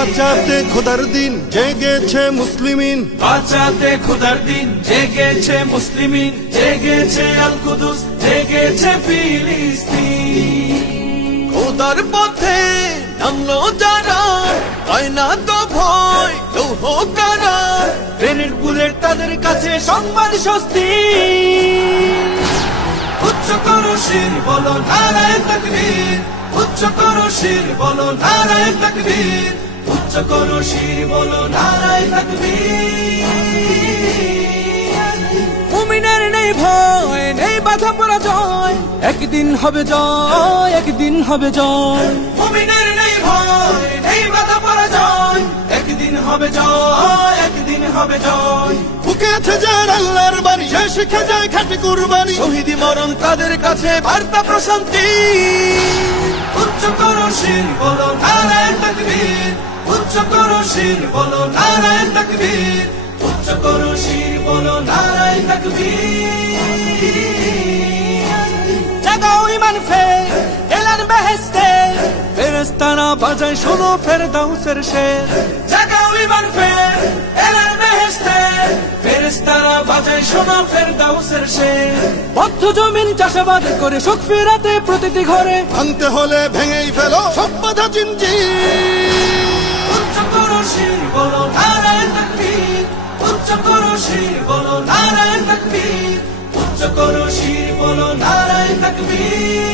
বাঁচাতে খোদার দিন জেগেছে মুসলিমিন, বাঁচাতে খোদার দিন জেগেছে মুসলিমিন, জেগেছে আল কুদুস, জেগেছে ফিলিস্তিন। খোদার পথে নামলো যারা, হয় না তো ভয় লৌহ কারা, ট্রেনের বুলেট তাদের কাছে সংবাদ স্বস্তি। উচ্চ করো শির বলো নারায়ে তাকবীর, উচ্চ করো শির বলো নারায়ে তাকবীর, উচ্চ করো শির বলো নারায়ে তাকবীর। মুমিনের নেই ভয়, নেই বাধা পরাজয়, একদিন হবে জয়, একদিন হবে জয়। মুমিনের নেই ভয়, নেই বাধা পরাজয়, একদিন হবে জয়, একদিন হবে জয়। বুকে আছে যার আল্লাহর বাণী, সে শিখে যায় খাঁটি কুরবানি, শহীদি মরণ তাদের কাছে বার্তা প্রশান্তি। উচ্চ করো শির বলো নারায়ে তাকবীর, উচ্চ করো শির বলো নারায়ে তাকবীর, উচ্চ করো শির বলো নারায়ে তাকবীর। জাগাও ঈমান ফের এলান বেহেশতে, ফেরেশতারা বাজায় শোনো ফেরদাউসের শের। জাগাও ঈমান ফের এলান বেহেশতে, ফেরেশতারা বাজায় শোনো ফেরদাউসের শের। বদ্ধ জমিন চাষাবাদ করে সুখ ফেরাতে প্রতিটি ঘরে, ভাঙতে হলে ভেঙেই ফেলো সব বাধা জিনজির। উচ্চ করো শির বলো নারায়ে তাকবীর, উচ্চ করো শির বলো নারায়ে তাকবীর, উচ্চ করো শির বলো নারায়ে তাকবীর।